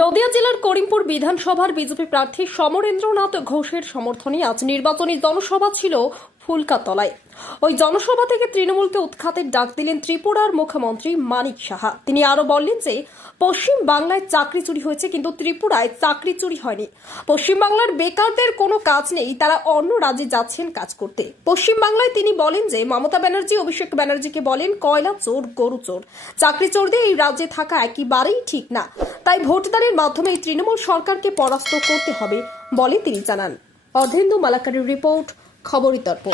নদিয়া জেলার করিমপুর বিধানসভার বিজেপি প্রার্থী সমরেন্দ্রনাথ ঘোষের সমর্থনে আজ নির্বাচনী জনসভা ছিল ফুলকাতলায়। ওই জনসভা থেকে তৃণমূলকে উৎখাতের ডাক দিলেন ত্রিপুরার মুখ্যমন্ত্রী মানিক সাহা। তিনি আরো বললেন যে পশ্চিম বাংলায় চাকরি চুরি হয়েছে, কিন্তু ত্রিপুরায় চাকরি চুরি হয়নি। পশ্চিম বাংলার বেকারদের কোনো কাজ নেই, তারা অন্য রাজ্যে যাচ্ছেন কাজ করতে। পশ্চিম বাংলায় তিনি বলেন যে মমতা ব্যানার্জি অভিষেক ব্যানার্জিকে বলেন কয়লা চোর, গরু চোর, চাকরি চোরদের এই রাজ্যে থাকা একেবারেই ঠিক না। তাই ভোটদানের মাধ্যমে এই তৃণমূল সরকারকে পরাস্ত করতে হবে বলে তিনি জানান। অধেন্দু মালাকারের রিপোর্ট, খবরের দর্পণ।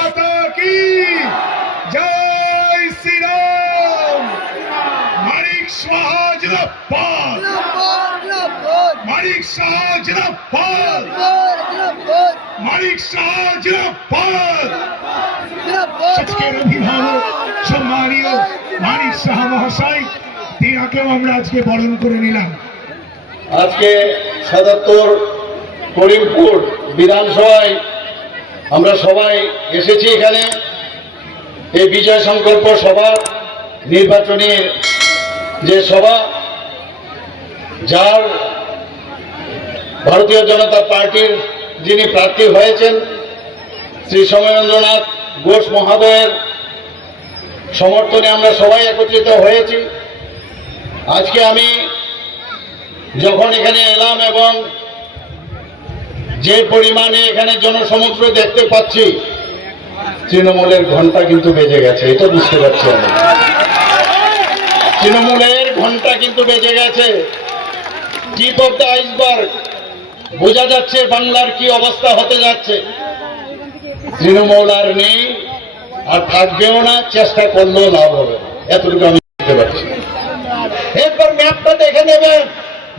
জয় শ্রীরাম। মানিক সাহা জিন্দাবাদ, মানিক সাহা জিন্দাবাদ, মানিক সাহা জিন্দাবাদ। আজকের অভিভাবক সম্মানীয় মানিক সাহা মহাশয়, তিনাকেও আমরা আজকে বরণ করে নিলাম। আজকে ৭৭ করিমপুর বিধানসভায় আমরা সবাই এসেছি। এখানে এই বিজয় সংকল্প সভা, নির্বাচনী যে সভা, যার ভারতীয় জনতা পার্টির যিনি প্রার্থী হয়েছেন শ্রী সমরেন্দ্রনাথ ঘোষ মহোদয়ের সমর্থনে আমরা সবাই একত্রিত হয়েছি। আজকে আমি যখন এখানে এলাম এবং যে পরিমাণে এখানে জনসমুদ্র দেখতে পাচ্ছি, তৃণমূলের ঘন্টা কিন্তু বেজে গেছে, এটা বুঝতে পারছি আমি। তৃণমূলের ঘন্টা কিন্তু বেজে গেছে। টিপ অফ দ্য আইসবার্গ, বোঝা যাচ্ছে বাংলার কি অবস্থা হতে যাচ্ছে। তৃণমূল আর নেই, আর থাকবেও না, চেষ্টা করলেও লাভ হবে না, এতটুকু আমি বুঝতে পারছি। এরপর ম্যাপটা দেখে নেবেন,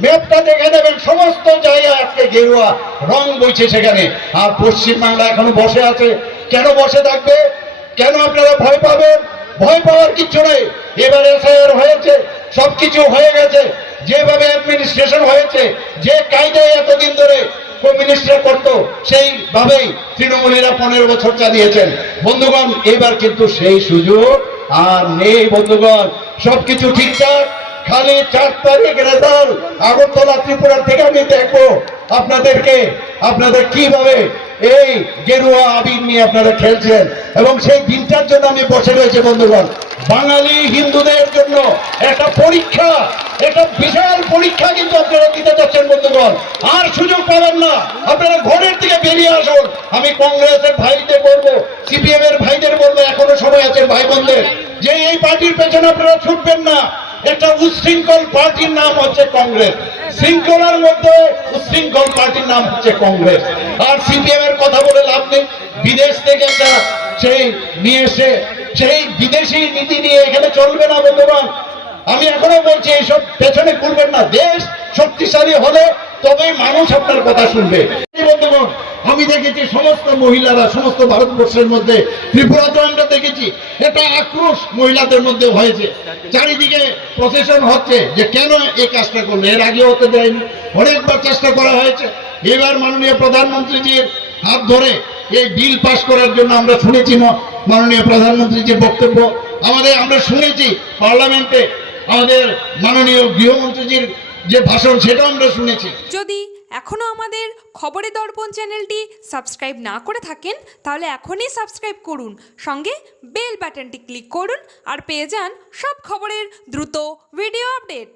ম্যাপটা দেখে নেবেন, সমস্ত জায়গায় আজকে গেরুয়া রং বইছে সেখানে। আর পশ্চিমবাংলা এখনো বসে আছে। কেন বসে থাকবে? কেন আপনারা ভয় পাবেন? ভয় পাওয়ার কিছু নেই। এবারে এসআইআর হয়েছে, সবকিছু হয়ে গেছে, যেভাবে অ্যাডমিনিস্ট্রেশন হয়েছে, যে কায়দায় এতদিন ধরে মিনিস্টার করতো, সেইভাবেই তৃণমূলীরা 15 বছর চালিয়েছেন। বন্ধুগণ, এবার কিন্তু সেই সুযোগ আর নেই। বন্ধুগণ, সবকিছু ঠিকঠাক, খালি 4 তারিখ রেজাল্ট আগরতলা ত্রিপুরা থেকে আমি দেখবো আপনাদের কিভাবে এই গেরুয়া আবির নিয়ে আপনারা খেলছেন, এবং সেই দিনটার জন্য আমি বসে রয়েছে। বন্ধুগণ, বাঙালি হিন্দুদের জন্য একটা পরীক্ষা, একটা বিশাল পরীক্ষা কিন্তু আপনারা দিতে যাচ্ছেন। বন্ধুগণ, আর সুযোগ পাবেন না, আপনারা ঘরের দিকে বেরিয়ে আসুন। আমি কংগ্রেসের ভাইদের বলবো, সিপিএম এর ভাইদের বলবো, এখনো সময় আছে ভাই বোনদের, যে এই পার্টির পেছনে আপনারা ছুটবেন না। একটা উচ্ছৃঙ্খল পার্টির নাম হচ্ছে কংগ্রেস, শৃঙ্খলার মধ্যে উচ্ছৃঙ্খল পার্টির নাম হচ্ছে কংগ্রেস। আর সিপিএম এর কথা বলে লাভ নেই। বিদেশ থেকে সেই নিয়ে এসে সেই বিদেশি নীতি নিয়ে এখানে চলবে না। বন্ধুগণ, আমি এখনো বলছি, এইসব পেছনে ঘুরবেন না। দেশ শক্তিশালী হলে তবেই মানুষ আপনার কথা শুনবে। বন্ধুগণ, আমি দেখেছি সমস্ত মহিলারা, সমস্ত ভারতবর্ষের মধ্যে, ত্রিপুরাতে আমরা দেখেছি, এটা আক্রোশ মহিলাদের মধ্যে হয়েছে। চারিদিকে প্রসেশন হচ্ছে যে কেন এই কাজটা করলো, এর আগে হতে দেয়নি, অনেকবার চেষ্টা করা হয়েছে। এবার মাননীয় প্রধানমন্ত্রীজির হাত ধরে এই বিল পাস করার জন্য আমরা শুনেছি মাননীয় প্রধানমন্ত্রীজির বক্তব্য, আমরা শুনেছি পার্লামেন্টে আমাদের মাননীয় গৃহমন্ত্রীজির যে ভাষণ, সেটা আমরা শুনেছি। যদি এখনও আমাদের খবরের দর্পণ চ্যানেলটি সাবস্ক্রাইব না করে থাকেন, তাহলে এখনই সাবস্ক্রাইব করুন, সঙ্গে বেল বাটনটি ক্লিক করুন, আর পেয়ে যান সব খবরের দ্রুত ভিডিও আপডেট।